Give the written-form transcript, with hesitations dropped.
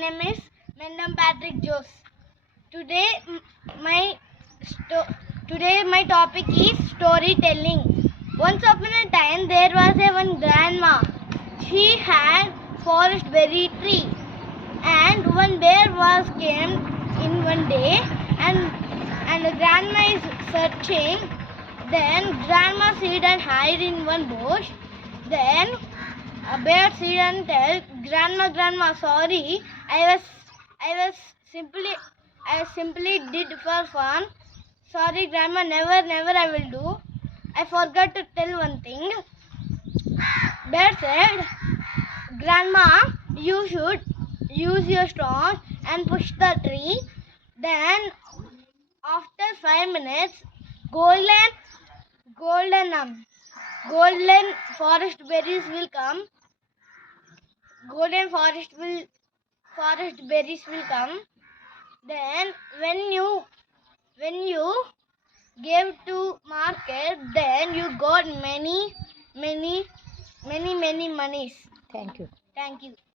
name is Mendam Patrick Jose. Today, my topic is storytelling. Once upon a time, there was one grandma. She had forest berry tree, and one bear came in one day, and the grandma is searching. Then grandma sit and hide in one bush. Then a bear sit and tell grandma, sorry, I was simply did for fun. Sorry, grandma, never I will do. I forgot to tell one thing. Bear said, grandma, you should use your strong and push the tree. Then after 5 minutes, golden golden forest berries will come. Forest berries will come. Then when you gave to market, then you got many monies. Thank you. Thank you.